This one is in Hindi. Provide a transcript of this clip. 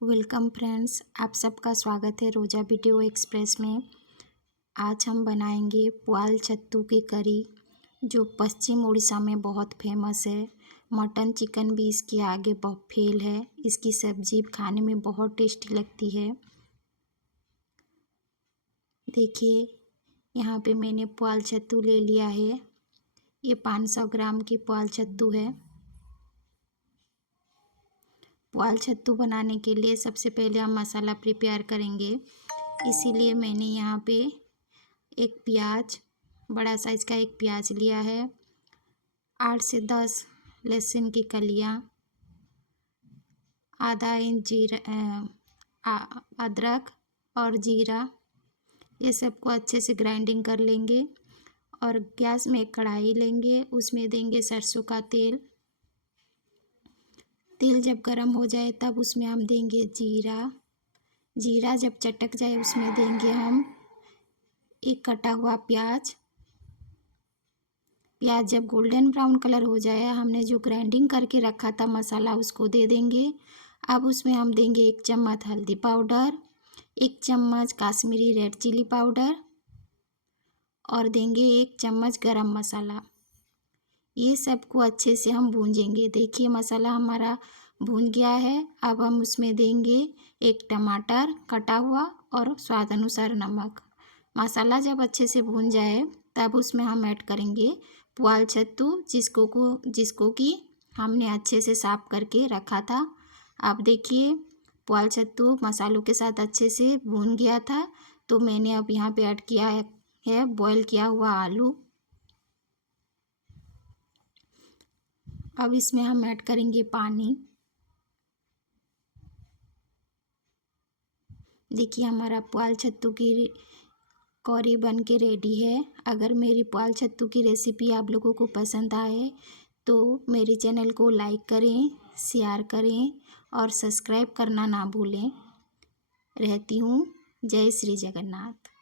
वेलकम फ्रेंड्स, आप सबका स्वागत है रोजा वीडियो एक्सप्रेस में। आज हम बनाएंगे पुआल छत्तू की करी, जो पश्चिम उड़ीसा में बहुत फेमस है। मटन चिकन भी इसके आगे बहुत फेल है। इसकी सब्जी खाने में बहुत टेस्टी लगती है। देखिए, यहाँ पे मैंने पुआल छत्तू ले लिया है। ये 500 ग्राम की पुआल छत्तू है। पुआल छत्तू बनाने के लिए सबसे पहले हम मसाला प्रिपेयर करेंगे। इसीलिए मैंने यहाँ पे एक प्याज, बड़ा साइज़ का एक प्याज लिया है, 8 से 10 लहसुन की कलियाँ, आधा इंच अदरक और जीरा, ये सबको अच्छे से ग्राइंडिंग कर लेंगे। और गैस में एक कढ़ाई लेंगे, उसमें देंगे सरसों का तेल। तेल जब गर्म हो जाए तब उसमें हम देंगे जीरा। जीरा जब चटक जाए उसमें देंगे हम एक कटा हुआ प्याज। प्याज जब गोल्डन ब्राउन कलर हो जाए, हमने जो ग्राइंडिंग करके रखा था मसाला उसको दे देंगे। अब उसमें हम देंगे 1 चम्मच हल्दी पाउडर, 1 चम्मच काश्मीरी रेड चिली पाउडर और देंगे 1 चम्मच गरम मसाला। ये सबको अच्छे से हम भूंजेंगे। देखिए, मसाला हमारा भून गया है। अब हम उसमें देंगे 1 टमाटर कटा हुआ और स्वाद अनुसार नमक। मसाला जब अच्छे से भून जाए तब उसमें हम ऐड करेंगे पुआल छत्तू, जिसको कि हमने अच्छे से साफ करके रखा था। अब देखिए, पुआल छत्तू मसालों के साथ अच्छे से भून गया था, तो मैंने अब यहाँ पे ऐड किया है बॉईल किया हुआ आलू। अब इसमें हम ऐड करेंगे पानी। देखिए, हमारा पुआल छत्तू की करी बन के रेडी है। अगर मेरी पुआल छत्तू की रेसिपी आप लोगों को पसंद आए तो मेरे चैनल को लाइक करें, शेयर करें और सब्सक्राइब करना ना भूलें। रहती हूँ। जय श्री जगन्नाथ।